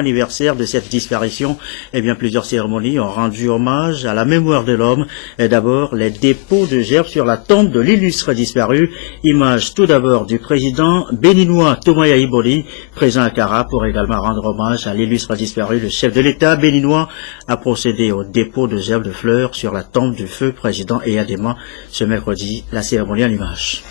Anniversaire de cette disparition, eh bien plusieurs cérémonies ont rendu hommage à la mémoire de l'homme. D'abord, les dépôts de gerbes sur la tombe de l'illustre disparu. Image tout d'abord du président béninois Tomaya Iboli, présent à Kara pour également rendre hommage à l'illustre disparu. Le chef de l'État béninois a procédé au dépôt de gerbes de fleurs sur la tombe du feu président Eyadema ce mercredi. La cérémonie en image.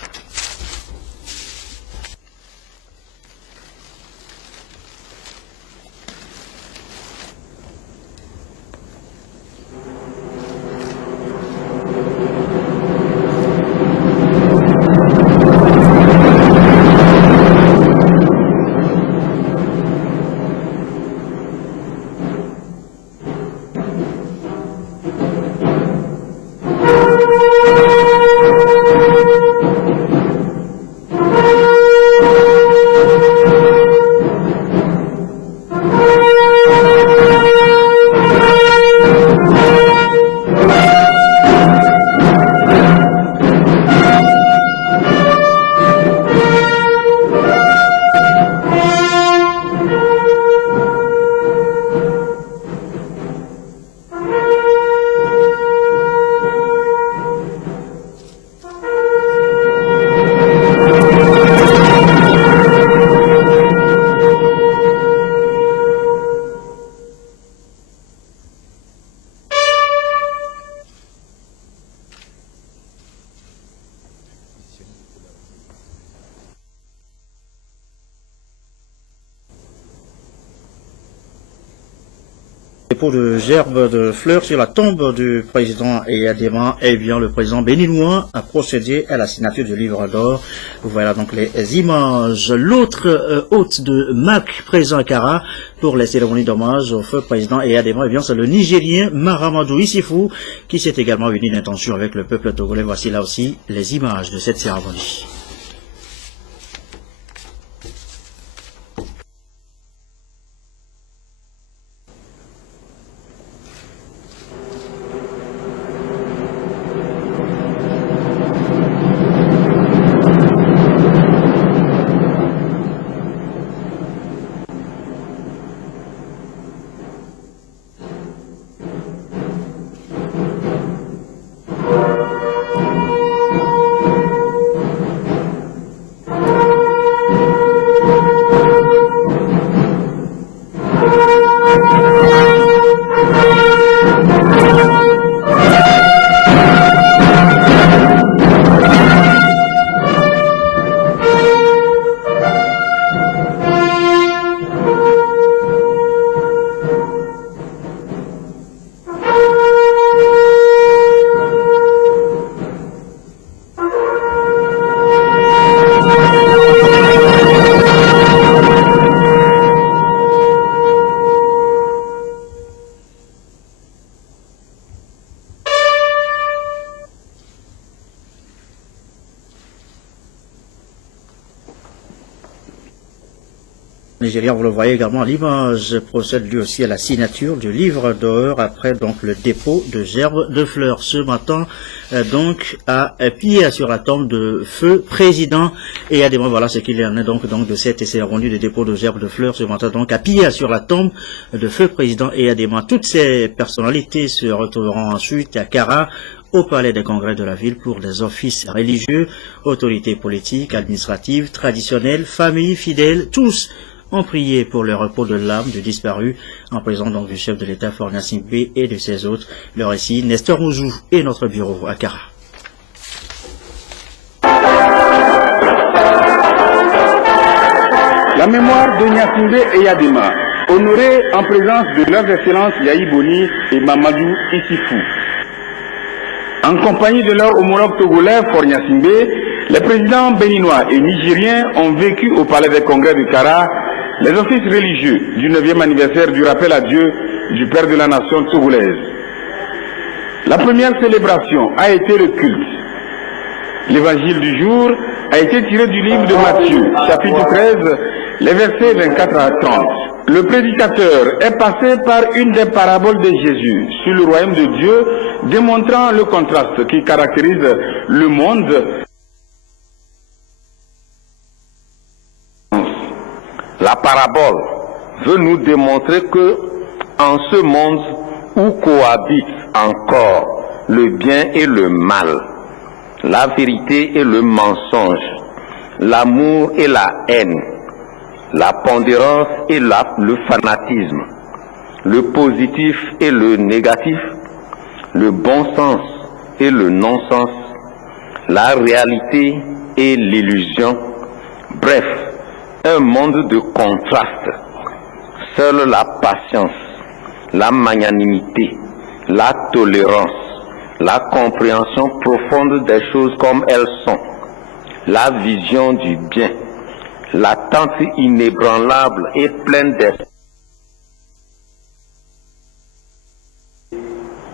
Dépôt de gerbes de fleurs sur la tombe du président Eyadema, eh bien le président béninois a procédé à la signature du livre d'or. Voilà donc les images. L'autre hôte de Mac présent à Kara pour les cérémonies d'hommage au feu président Eyadema, eh bien c'est le Nigérien Mahamadou Issoufou qui s'est également uni d'intention avec le peuple togolais. Voici là aussi les images de cette cérémonie. Nigérien, vous le voyez également, l'image procède lui aussi à la signature du livre d'or après donc le dépôt de gerbes de fleurs ce matin donc à Pia sur la tombe de feu président Eyadema. Voilà ce qu'il y en est donc de cette cérémonie de dépôt de gerbes de fleurs ce matin donc à Pia sur la tombe de feu président Eyadema. Toutes ces personnalités se retrouveront ensuite à Kara au palais des congrès de la ville pour des offices religieux, autorités politiques, administratives, traditionnelles, familles, fidèles, tous ont prié pour le repos de l'âme du disparu, en présence donc du chef de l'État Fornia Singbe et de ses autres. Le récit, Nestor Mouzou et notre bureau à Kara. La mémoire de Gnassingbé Eyadema, honorée en présence de leurs excellences Yahi Boni et Mamadou Issoufou. En compagnie de leur homologue togolais Fornia Singbe, les présidents béninois et nigériens ont vécu au palais des congrès de Kara les offices religieux du 9e anniversaire du rappel à Dieu du Père de la Nation togolaise. La première célébration a été le culte. L'évangile du jour a été tiré du livre de Matthieu, chapitre 13, les versets 24 à 30. Le prédicateur est passé par une des paraboles de Jésus sur le royaume de Dieu, démontrant le contraste qui caractérise le monde. La parabole veut nous démontrer que, en ce monde où cohabitent encore le bien et le mal, la vérité et le mensonge, l'amour et la haine, la pondérance et le fanatisme, le positif et le négatif, le bon sens et le non-sens, la réalité et l'illusion, bref, un monde de contrastes. Seule la patience, la magnanimité, la tolérance, la compréhension profonde des choses comme elles sont, la vision du bien, l'attente inébranlable et pleine d'esprit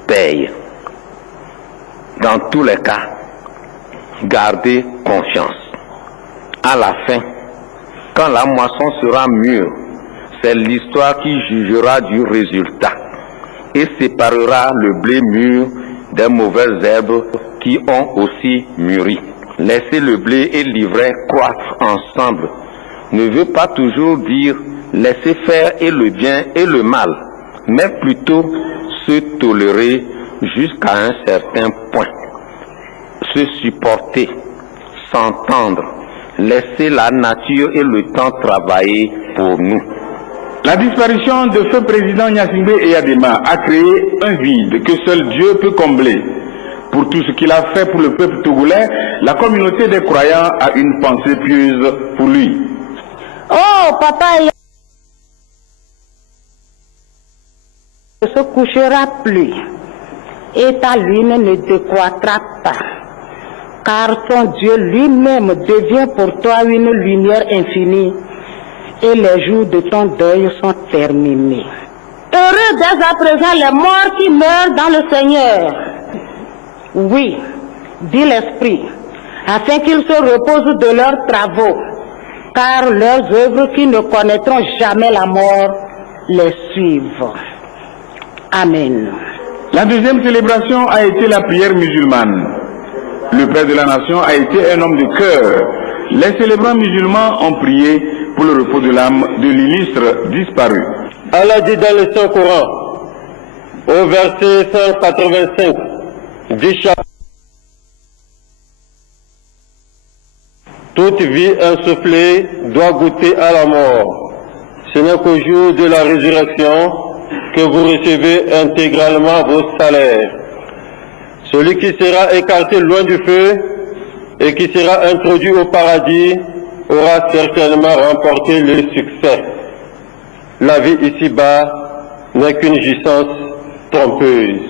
paye. Dans tous les cas, gardez confiance. À la fin, quand la moisson sera mûre, c'est l'histoire qui jugera du résultat et séparera le blé mûr des mauvaises herbes qui ont aussi mûri. Laisser le blé et l'ivraie croître ensemble ne veut pas toujours dire laisser faire et le bien et le mal, mais plutôt se tolérer jusqu'à un certain point, se supporter, s'entendre, laisser la nature et le temps travailler pour nous. La disparition de feu président Gnassingbé Eyadema a créé un vide que seul Dieu peut combler. Pour tout ce qu'il a fait pour le peuple togolais, la communauté des croyants a une pensée pieuse pour lui. Oh, papa, il ne se couchera plus et ta lune ne décroîtra pas, car ton Dieu lui-même devient pour toi une lumière infinie et les jours de ton deuil sont terminés. Heureux dès à présent les morts qui meurent dans le Seigneur. Oui, dit l'Esprit, afin qu'ils se reposent de leurs travaux, car leurs œuvres qui ne connaîtront jamais la mort les suivent. Amen. La deuxième célébration a été la prière musulmane. Le Père de la Nation a été un homme de cœur. Les célébrants musulmans ont prié pour le repos de l'âme de l'illustre disparu. Allah dit dans le Saint-Coran, au verset 185 du chapitre, toute vie insufflée doit goûter à la mort. Ce n'est qu'au jour de la résurrection que vous recevez intégralement vos salaires. Celui qui sera écarté loin du feu et qui sera introduit au paradis aura certainement remporté le succès. La vie ici-bas n'est qu'une jouissance trompeuse.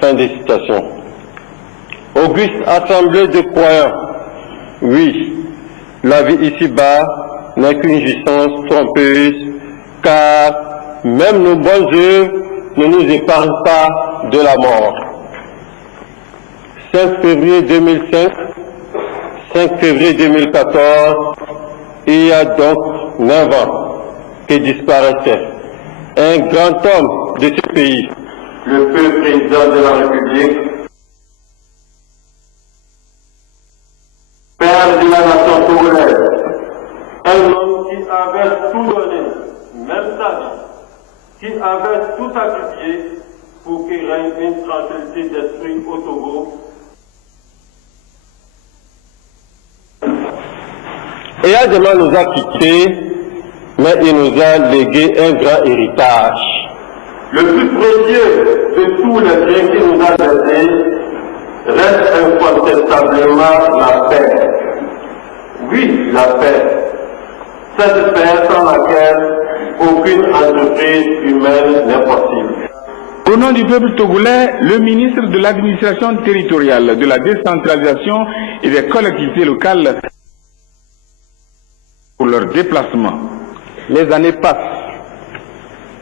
Fin de citation. Auguste assemblée de croyants. Oui, la vie ici-bas n'est qu'une jouissance trompeuse, car même nos bonnes œuvres ne nous épargnent pas de la mort. 5 février 2005, 5 février 2014, il y a donc 9 ans que disparaissait un grand homme de ce pays, le feu président de la République, père de la nation togolaise, un homme qui avait tout donné, même sa vie, qui avait tout sacrifié pour qu'il règne une tranquillité d'esprit au Togo. Eyadema nous a quittés, mais il nous a légué un grand héritage. Le plus précieux de tous les biens qu'il nous a laissés reste incontestablement la paix. Oui, la paix. Cette paix sans laquelle aucune entreprise humaine n'est possible. Au nom du peuple togolais, le ministre de l'administration territoriale, de la décentralisation et des collectivités locales pour leur déplacement. Les années passent,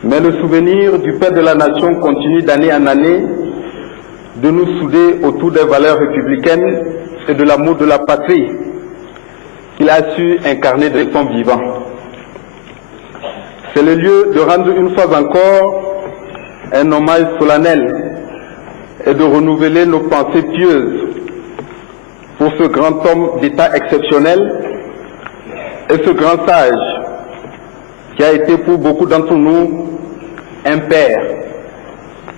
mais le souvenir du Père de la Nation continue d'année en année de nous souder autour des valeurs républicaines et de l'amour de la patrie qu'il a su incarner de son vivant. C'est le lieu de rendre une fois encore un hommage solennel et de renouveler nos pensées pieuses pour ce grand homme d'État exceptionnel et ce grand sage qui a été pour beaucoup d'entre nous un père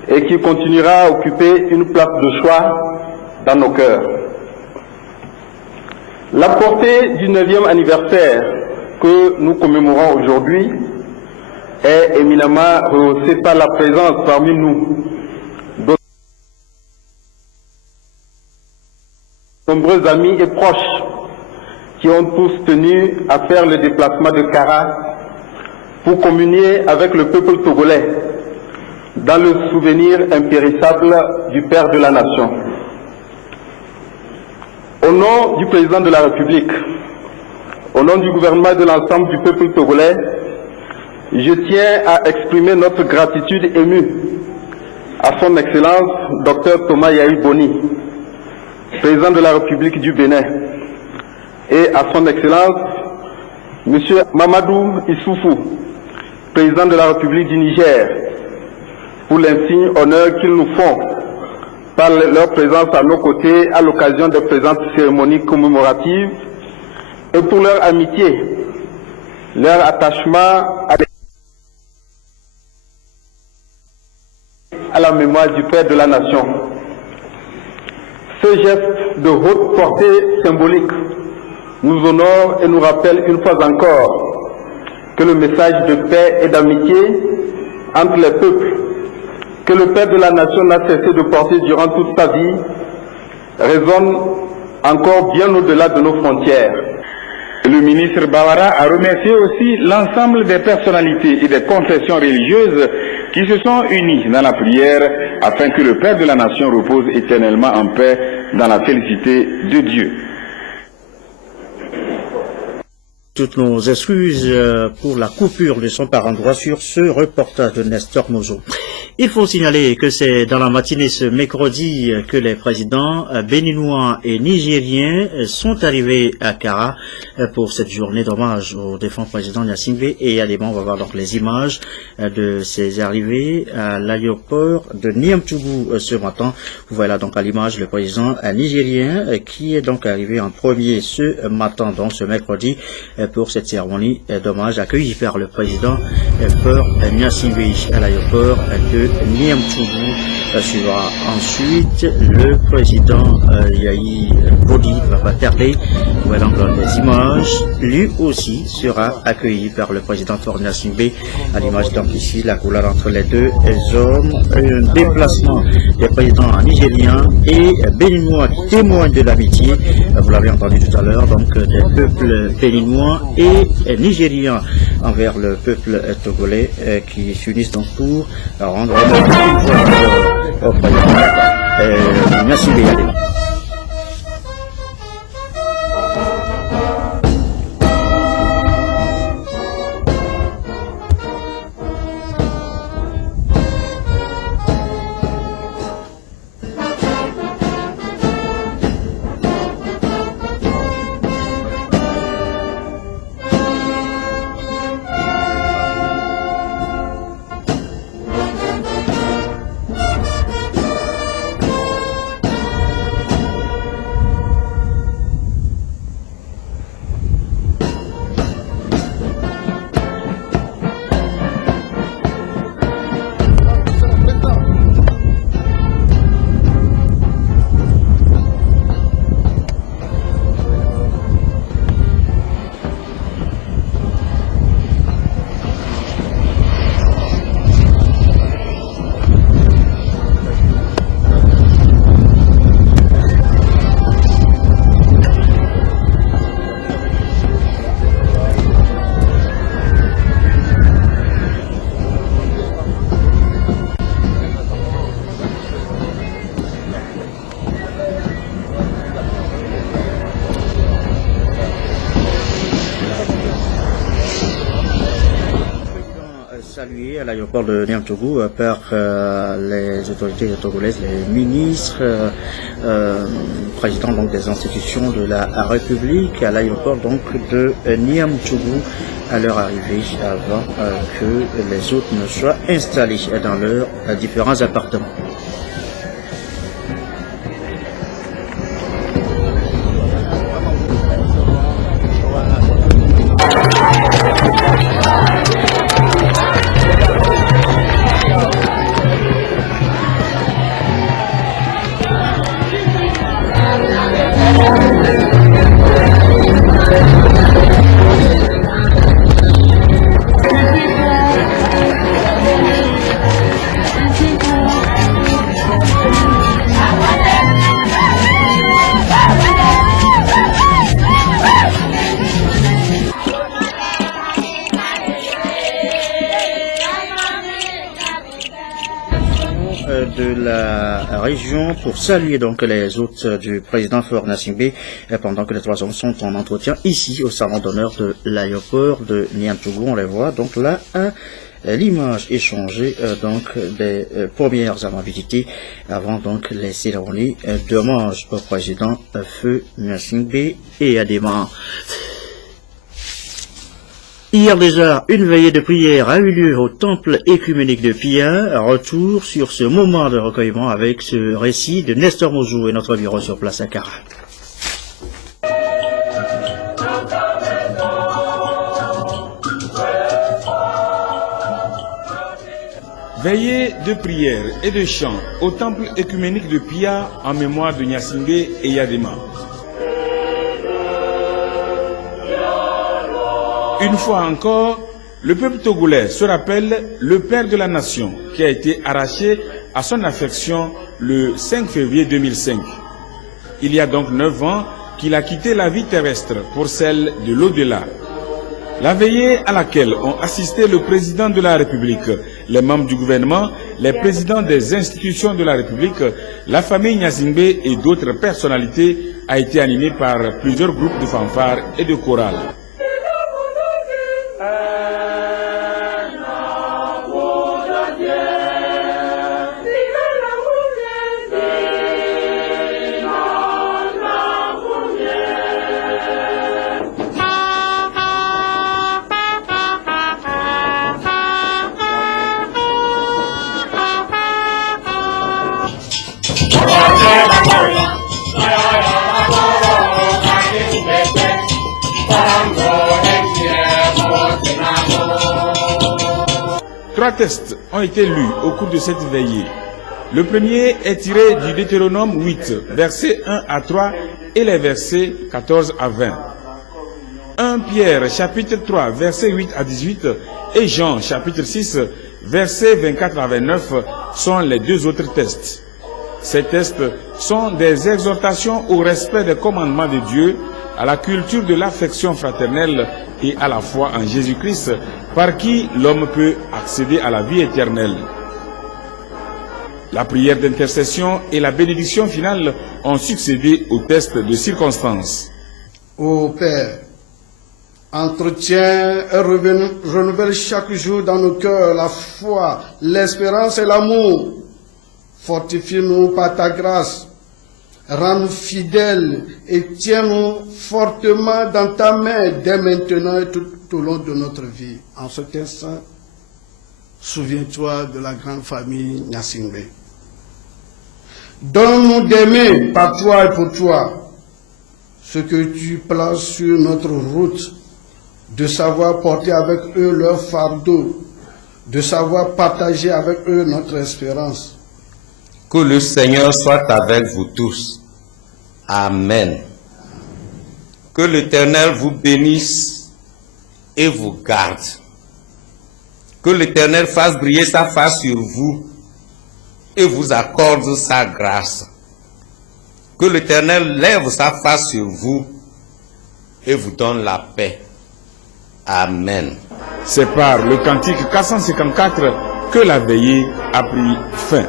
et qui continuera à occuper une place de choix dans nos cœurs. La portée du 9e anniversaire que nous commémorons aujourd'hui est éminemment rehaussée par la présence parmi nous de nombreux amis et proches qui ont tous tenu à faire le déplacement de Kara pour communier avec le peuple togolais dans le souvenir impérissable du Père de la Nation. Au nom du Président de la République, au nom du gouvernement et de l'ensemble du peuple togolais, je tiens à exprimer notre gratitude émue à son Excellence Dr Thomas Yahi Boni, Président de la République du Bénin, et à son Excellence M. Mamadou Issoufou, Président de la République du Niger, pour l'insigne honneur qu'ils nous font par leur présence à nos côtés à l'occasion des présentes cérémonies commémoratives et pour leur amitié, leur attachement à la mémoire du Père de la Nation. Ce geste de haute portée symbolique nous honore et nous rappelle une fois encore que le message de paix et d'amitié entre les peuples que le Père de la Nation n'a cessé de porter durant toute sa vie résonne encore bien au-delà de nos frontières. Le ministre Bawara a remercié aussi l'ensemble des personnalités et des confessions religieuses qui se sont unies dans la prière afin que le Père de la Nation repose éternellement en paix dans la félicité de Dieu. Toutes nos excuses pour la coupure de son par endroit sur ce reportage de Nestor Mozo. Il faut signaler que c'est dans la matinée ce mercredi que les présidents béninois et nigériens sont arrivés à Kara pour cette journée d'hommage au défunt président Gnassingbé. Et également, on va voir donc les images de ces arrivées à l'aéroport de Niamtougou ce matin. Vous voyez là donc à l'image le président nigérien qui est donc arrivé en premier ce matin, donc ce mercredi, pour cette cérémonie d'hommage accueillie par le président Faure Gnassingbé à l'aéroport de Niamtougou. Suivra ensuite le président Yahi Boni Papaterle. Voilà donc les images. Lui aussi sera accueilli par le président Faure Gnassingbé. À l'image donc ici la couleur entre les deux hommes. Un déplacement des présidents nigériens et béninois qui témoignent de l'amitié. Vous l'avez entendu tout à l'heure, donc des peuples béninois et nigériens envers le peuple togolais qui s'unissent donc pour rendre hommage au président Gnassingbé. Salué à l'aéroport de Niamtougou par les autorités togolaises, les ministres, présidents donc des institutions de la République à l'aéroport donc de Niamtougou à leur arrivée avant que les autres ne soient installés dans leurs différents appartements. de la région pour saluer donc les hôtes du président Faure Gnassingbé pendant que les 3 hommes sont en entretien ici au salon d'honneur de l'aéroport de Niantougou. On les voit donc là l'image échangée donc des premières amabilités avant donc les cérémonies d'hommage au président Faure Gnassingbé et à des membres. Hier déjà, une veillée de prière a eu lieu au temple écuménique de Pia. Retour sur ce moment de recueillement avec ce récit de Nestor Mojou et notre bureau sur place à Kara. Veillée de prière et de chant au temple écuménique de Pia en mémoire de Gnassingbé et Yadema. Une fois encore, le peuple togolais se rappelle le père de la nation qui a été arraché à son affection le 5 février 2005. Il y a donc 9 ans qu'il a quitté la vie terrestre pour celle de l'au-delà. La veillée à laquelle ont assisté le président de la République, les membres du gouvernement, les présidents des institutions de la République, la famille Gnassingbé et d'autres personnalités a été animée par plusieurs groupes de fanfares et de chorales. Trois textes ont été lus au cours de cette veillée. Le premier est tiré du Deutéronome 8, versets 1 à 3 et les versets 14 à 20. 1 Pierre chapitre 3, versets 8 à 18 et Jean chapitre 6, versets 24 à 29 sont les deux autres textes. Ces textes sont des exhortations au respect des commandements de Dieu, à la culture de l'affection fraternelle et à la foi en Jésus-Christ, par qui l'homme peut accéder à la vie éternelle. La prière d'intercession et la bénédiction finale ont succédé au test de circonstance. Ô Père, entretiens et renouvelle chaque jour dans nos cœurs la foi, l'espérance et l'amour. Fortifie-nous par ta grâce. Rends-nous fidèles et tiens-nous fortement dans ta main dès maintenant et tout au long de notre vie. En cet instant, souviens-toi de la grande famille Gnassingbé. Donne-nous d'aimer par toi et pour toi ce que tu places sur notre route, de savoir porter avec eux leur fardeau, de savoir partager avec eux notre espérance. Que le Seigneur soit avec vous tous. Amen. Que l'Éternel vous bénisse et vous garde. Que l'Éternel fasse briller sa face sur vous et vous accorde sa grâce. Que l'Éternel lève sa face sur vous et vous donne la paix. Amen. C'est par le cantique 454 que la veillée a pris fin.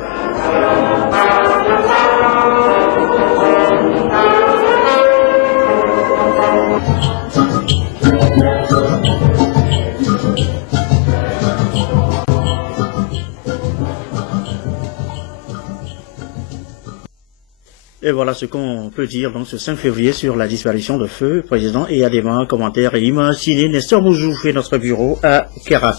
Et voilà ce qu'on peut dire donc ce 5 février sur la disparition de Feu président et Yadema, commentaires et images signés Nestor Mojou et notre bureau à Kara.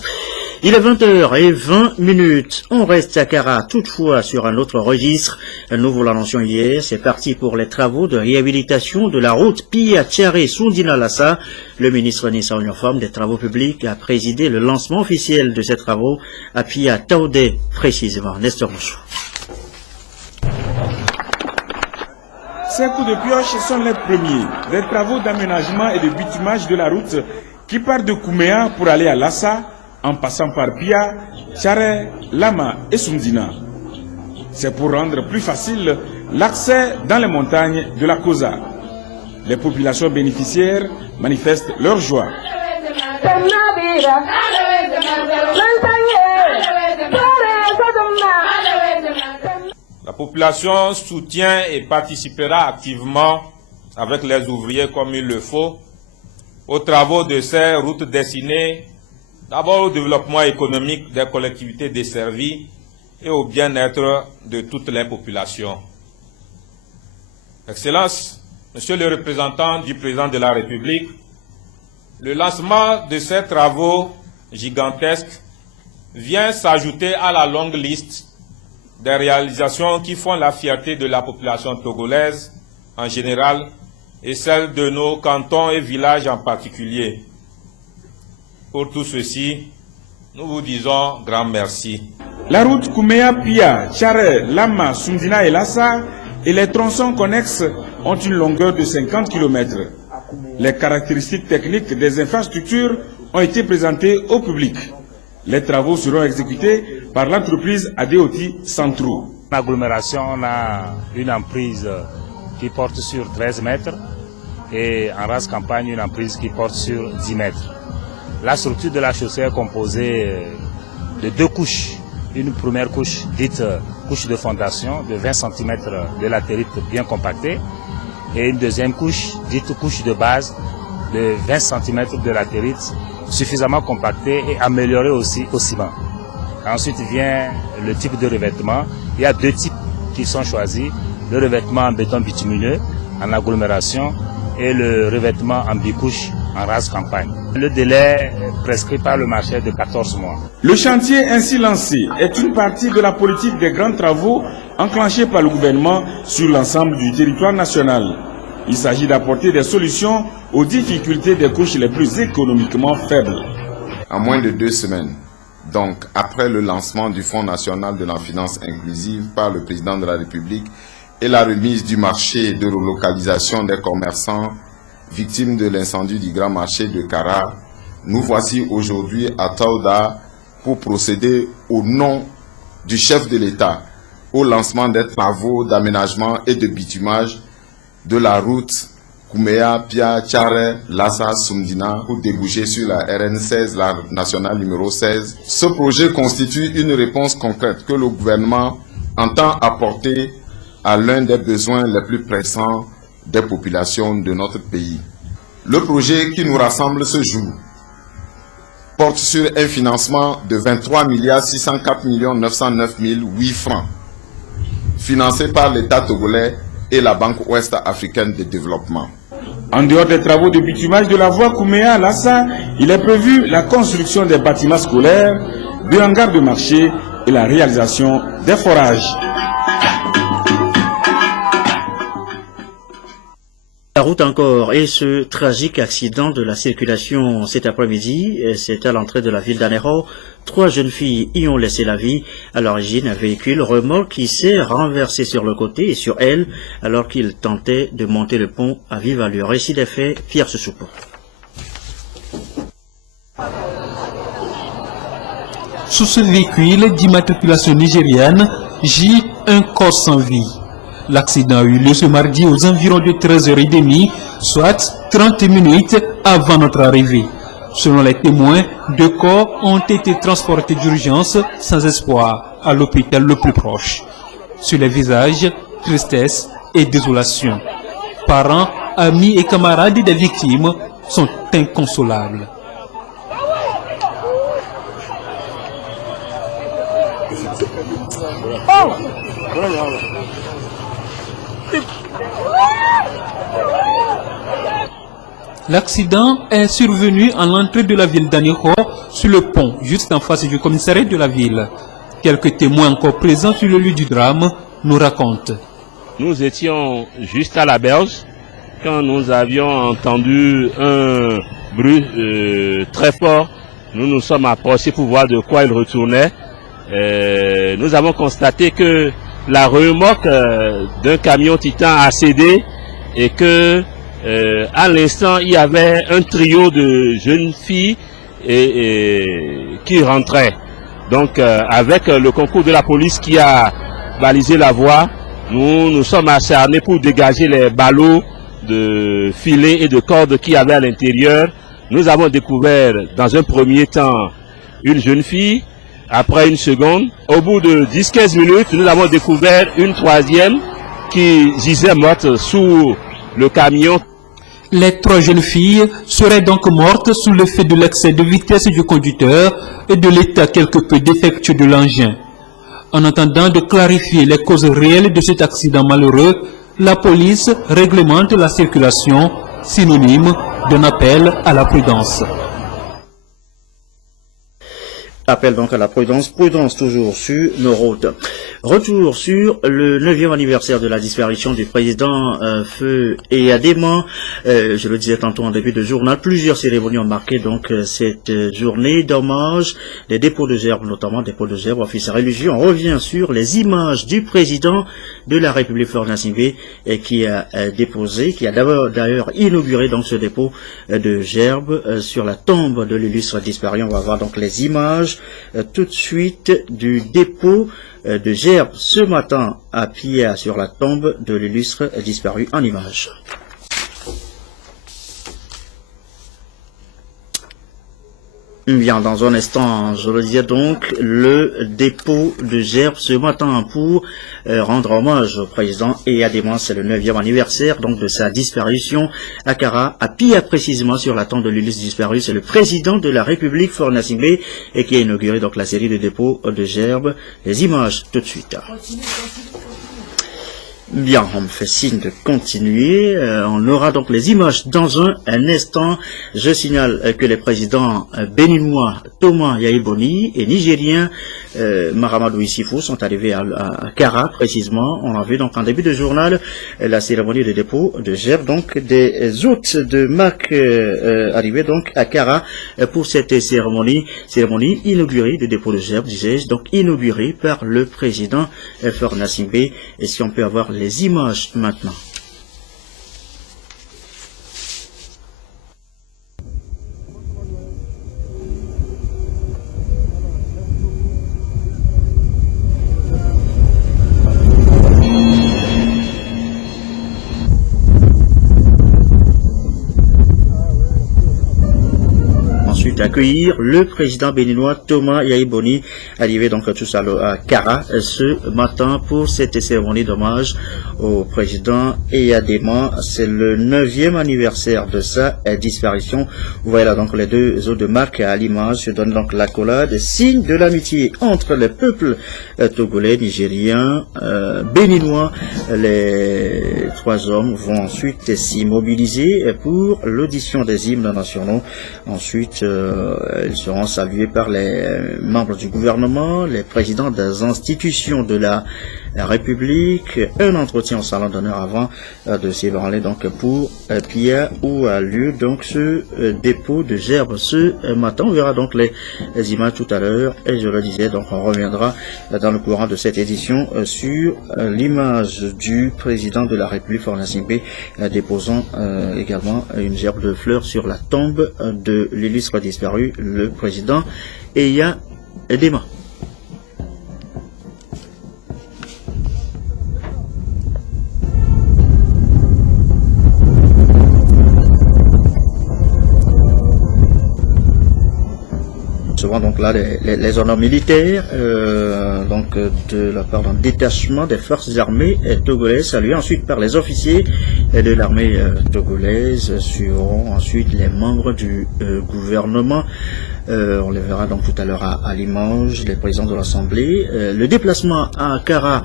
Il est 20h20. On reste à Kara, toutefois sur un autre registre. Nous vous l'annoncions hier, c'est parti pour les travaux de réhabilitation de la route Pia-Tiaré-Soundina-Lassa. Le ministre Nissa Ognofam des Travaux publics a présidé le lancement officiel de ces travaux à Pia-Taoudé, précisément. Nestor Mojou. Ces coups de pioche sont les premiers des travaux d'aménagement et de bitumage de la route qui part de Kouméa pour aller à Lassa, en passant par Pia, Tcharé, Lama et Soundina. C'est pour rendre plus facile l'accès dans les montagnes de la Kosa. Les populations bénéficiaires manifestent leur joie. population soutient et participera activement avec les ouvriers comme il le faut aux travaux de ces routes destinées d'abord au développement économique des collectivités desservies et au bien-être de toutes les populations. Excellences, Monsieur le représentant du Président de la République, le lancement de ces travaux gigantesques vient s'ajouter à la longue liste des réalisations qui font la fierté de la population togolaise en général et celle de nos cantons et villages en particulier. Pour tout ceci, nous vous disons grand merci. La route Kouméa-Pia, Tchare, Lama, Soumdina et Lassa et les tronçons connexes ont une longueur de 50 km. Les caractéristiques techniques des infrastructures ont été présentées au public. Les travaux seront exécutés par l'entreprise Adeoti Centro. L'agglomération, on a une emprise qui porte sur 13 mètres et en race campagne, une emprise qui porte sur 10 mètres. La structure de la chaussée est composée de 2 couches. Une première couche dite couche de fondation de 20 cm de latérite bien compactée et une deuxième couche dite couche de base de 20 cm de latérite suffisamment compactée et améliorée aussi au ciment. Ensuite vient le type de revêtement. Il y a 2 types qui sont choisis, le revêtement en béton bitumineux en agglomération et le revêtement en bicouche en race campagne. Le délai prescrit par le marché est de 14 mois. Le chantier ainsi lancé est une partie de la politique des grands travaux enclenchés par le gouvernement sur l'ensemble du territoire national. Il s'agit d'apporter des solutions aux difficultés des couches les plus économiquement faibles. En moins de 2 semaines, donc après le lancement du Fonds national de la finance inclusive par le président de la République et la remise du marché de relocalisation des commerçants victimes de l'incendie du grand marché de Kara, nous voici aujourd'hui à Taouda pour procéder au nom du chef de l'État au lancement des travaux d'aménagement et de bitumage de la route Kouméa, Pia, Tchare, Lassa, Soumdina pour déboucher sur la RN16, la nationale numéro 16. Ce projet constitue une réponse concrète que le gouvernement entend apporter à l'un des besoins les plus pressants des populations de notre pays. Le projet qui nous rassemble ce jour porte sur un financement de 23 604 909 008 francs, financé par l'État togolais et la Banque ouest-africaine de développement. En dehors des travaux de bitumage de la voie Kouméa-Lassa, il est prévu la construction des bâtiments scolaires, de hangars de marché et la réalisation des forages. La route encore et ce tragique accident de la circulation cet après-midi, c'est à l'entrée de la ville d'Anero. 3 jeunes filles y ont laissé la vie. À l'origine, un véhicule remorque qui s'est renversé sur le côté et sur elle alors qu'il tentait de monter le pont à vive allure. Récit des faits, Pierre Sesoupo. Sous ce véhicule d'immatriculation nigériane, gît un corps sans vie. L'accident a eu lieu ce mardi aux environs de 13h30, soit 30 minutes avant notre arrivée. Selon les témoins, 2 corps ont été transportés d'urgence sans espoir à l'hôpital le plus proche. Sur les visages, tristesse et désolation. Parents, amis et camarades des victimes sont inconsolables. L'accident est survenu à l'entrée de la ville d'Anero, sur le pont, juste en face du commissariat de la ville. Quelques témoins encore présents sur le lieu du drame nous racontent. Nous étions juste à la berge quand nous avions entendu un bruit très fort. Nous nous sommes approchés pour voir de quoi il retournait. Nous avons constaté que la remorque d'un camion Titan a cédé et que à l'instant il y avait un trio de jeunes filles qui rentraient. Donc avec le concours de la police qui a balisé la voie, nous nous sommes acharnés pour dégager les ballots de filets et de cordes qu'il y avait à l'intérieur. Nous avons découvert dans un premier temps une jeune fille. après une seconde. Au bout de 10-15 minutes, nous avons découvert une troisième qui gisait morte sous le camion. Les 3 jeunes filles seraient donc mortes sous l'effet de l'excès de vitesse du conducteur et de l'état quelque peu défectueux de l'engin. En attendant de clarifier les causes réelles de cet accident malheureux, la police réglemente la circulation, synonyme d'un appel à la prudence. Appel donc à la prudence, prudence toujours sur nos routes. Retour sur le 9e anniversaire de la disparition du président Feu Eyadema. Je le disais tantôt en début de journal, plusieurs cérémonies ont marqué donc cette journée d'hommage, des dépôts de gerbes, notamment dépôts de gerbes, offices religieux. On revient sur les images du président de la République Faure Gnassingbé qui a déposé, qui a d'ailleurs inauguré donc ce dépôt de gerbes sur la tombe de l'illustre disparu. On va voir donc les images tout de suite du dépôt de gerbes ce matin à Pia sur la tombe de l'illustre disparu en images. Bien, dans un instant, je le disais donc, le dépôt de gerbes ce matin pour rendre hommage au président Eyadema. C'est le 9e anniversaire donc de sa disparition à Kara, à Pia précisément sur la tombe de l'illustre disparu. C'est le président de la République Faure Gnassingbé et qui a inauguré donc la série de dépôts de gerbes. Les images tout de suite. Bien, on me fait signe de continuer. On aura donc les images dans un instant. Je signale que les présidents béninois Thomas Yaïboni et nigériens Mahamadou Issoufou sont arrivés à Kara précisément. On a vu donc en début de journal la cérémonie de dépôt de gerbes donc des hôtes de Mac arrivés donc à Kara pour cette cérémonie inaugurée de dépôt de gerbes, disais-je, donc inaugurée par le président Faure Gnassingbé. Et si on peut avoir les images maintenant. Accueillir le président béninois Thomas Yaïboni, arrivé donc tous à Kara ce matin pour cette cérémonie d'hommage au président Eyadema. C'est le 9e anniversaire de sa disparition. Vous voyez là donc les deux hôtes de marque à l'image se donnent donc l'accolade, signe de l'amitié entre les peuples togolais, nigériens, béninois. Les 3 hommes vont ensuite s'immobiliser pour l'audition des hymnes nationaux. Ensuite, ils seront salués par les membres du gouvernement, les présidents des institutions de la République. Un entretien au salon d'honneur avant de s'ébranler donc pour Pia où a lieu donc ce dépôt de gerbes ce matin. On verra donc les images tout à l'heure et je le disais donc on reviendra dans le courant de cette édition sur l'image du président de la République Faure Gnassingbé déposant également une gerbe de fleurs sur la tombe de l'illustre disparu, le président Eyadema. Souvent donc là les honneurs militaires donc de la part d'un détachement des forces armées togolaises salués ensuite par les officiers de l'armée togolaise suivront ensuite les membres du gouvernement. On les verra donc tout à l'heure à l'image, les présidents de l'Assemblée. Le déplacement à Kara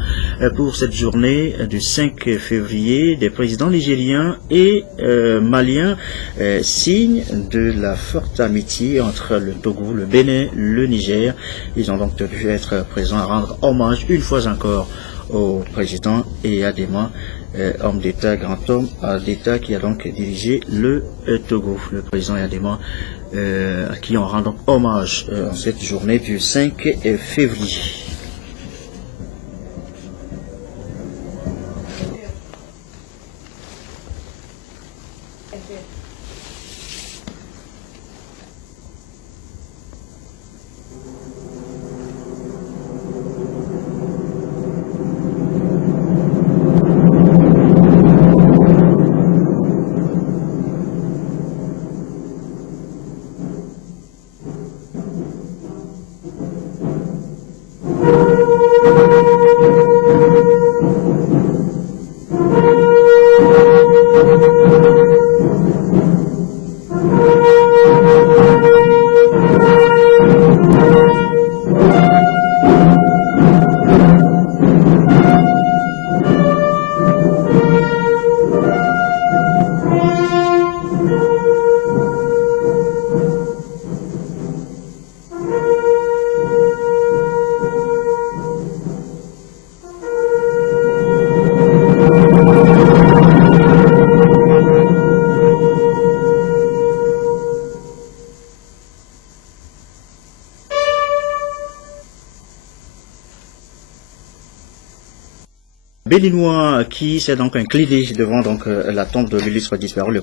pour cette journée du 5 février des présidents nigériens et maliens, signe de la forte amitié entre le Togo, le Bénin, le Niger. Ils ont donc dû être présents à rendre hommage une fois encore au président Eyadema, homme d'État, grand homme d'État qui a donc dirigé le Togo, le président Eyadema, à qui on rend donc hommage en cette journée du 5 février. béninois qui s'est donc incliné devant donc la tombe de l'illustre disparu, le